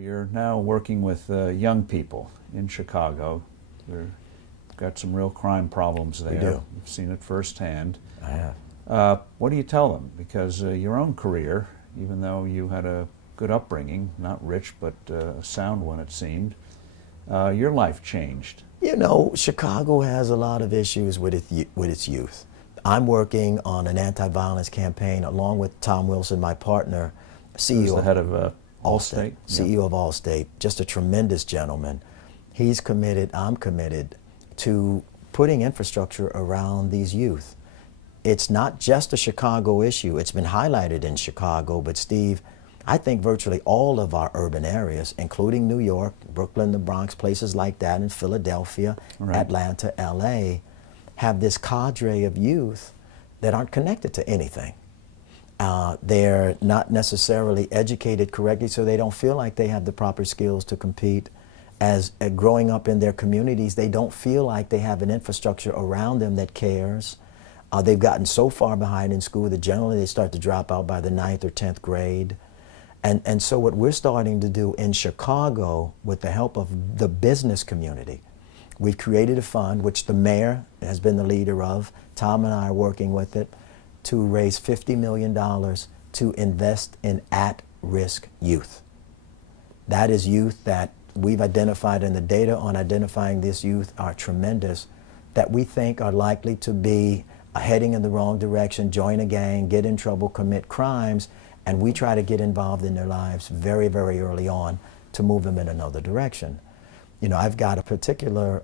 You're now working with young people in Chicago. We've got some real crime problems there. We do. You've seen it firsthand. I have. What do you tell them? Because your own career, even though you had a good upbringing, not rich, but a sound one it seemed, your life changed. You know, Chicago has a lot of issues with its youth. I'm working on an anti-violence campaign along with Tom Wilson, my partner, CEO. Who's the head of Allstate? CEO of Allstate, just a tremendous gentleman. He's committed, I'm committed to putting infrastructure around these youth. It's not just a Chicago issue. It's been highlighted in Chicago, but Steve, I think virtually all of our urban areas, including New York, Brooklyn, the Bronx, places like that, and Philadelphia, right. Atlanta, LA, have this cadre of youth that aren't connected to anything. They're not necessarily educated correctly, so they don't feel like they have the proper skills to compete. As growing up in their communities, they don't feel like they have an infrastructure around them that cares. They've gotten so far behind in school that generally they start to drop out by the 9th or 10th grade. And so what we're starting to do in Chicago, with the help of the business community, we've created a fund, which the mayor has been the leader of. Tom and I are working with it to raise $50 million to invest in at-risk youth. That is youth that we've identified, and the data on identifying this youth are tremendous, that we think are likely to be heading in the wrong direction, join a gang, get in trouble, commit crimes, and we try to get involved in their lives very, very early on to move them in another direction. You know, I've got a particular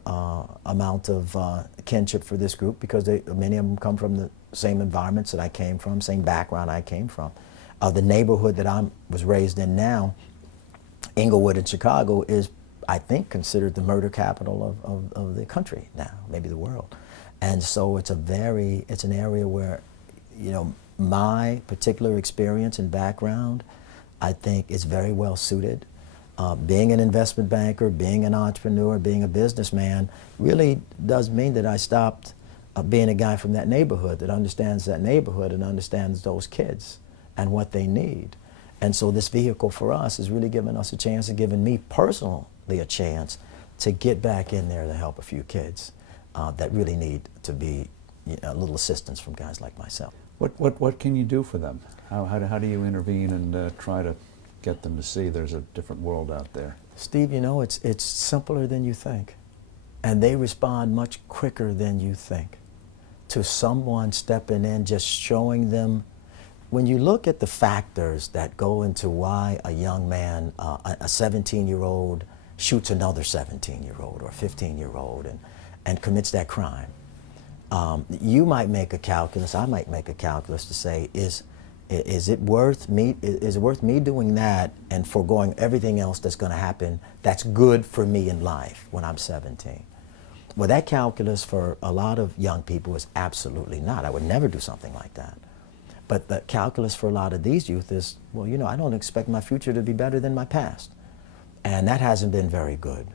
amount of kinship for this group because many of them come from the same environments that I came from, same background I came from. The neighborhood that I was raised in now, Inglewood in Chicago, is, I think, considered the murder capital of the country now, maybe the world. And so it's an area where, you know, my particular experience and background, I think, is very well suited. Being an investment banker, being an entrepreneur, being a businessman really does mean that I stopped being a guy from that neighborhood that understands that neighborhood and understands those kids and what they need. And so this vehicle for us has really given us a chance, and given me personally a chance to get back in there to help a few kids that really need to be, you know, a little assistance from guys like myself. What can you do for them? How do you intervene and try to get them to see there's a different world out there? Steve, you know, it's simpler than you think. And they respond much quicker than you think to someone stepping in, just showing them. When you look at the factors that go into why a young man, a 17-year-old, shoots another 17-year-old or a 15-year-old and commits that crime, you might make a calculus, I might make a calculus to say, is it worth me doing that and foregoing everything else that's going to happen that's good for me in life when I'm 17? Well, that calculus for a lot of young people is absolutely not. I would never do something like that. But the calculus for a lot of these youth is, well, you know, I don't expect my future to be better than my past. And that hasn't been very good.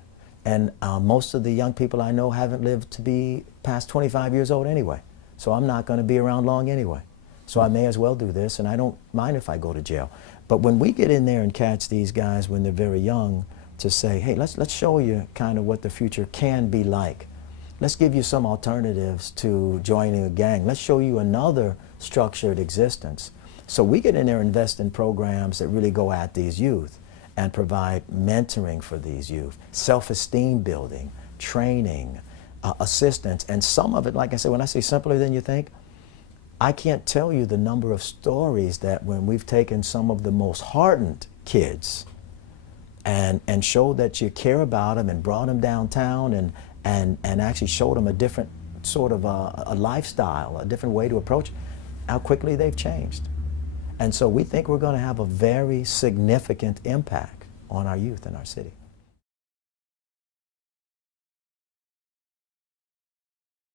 And most of the young people I know haven't lived to be past 25 years old anyway. So I'm not going to be around long anyway. So I may as well do this, and I don't mind if I go to jail. But when we get in there and catch these guys when they're very young, to say, hey, let's show you kind of what the future can be like. Let's give you some alternatives to joining a gang. Let's show you another structured existence. So we get in there and invest in programs that really go at these youth and provide mentoring for these youth, self-esteem building, training, assistance. And some of it, like I said, when I say simpler than you think, I can't tell you the number of stories that when we've taken some of the most hardened kids and showed that you care about them and brought them downtown and actually showed them a different sort of a lifestyle, a different way to approach, how quickly they've changed. And so we think we're going to have a very significant impact on our youth in our city.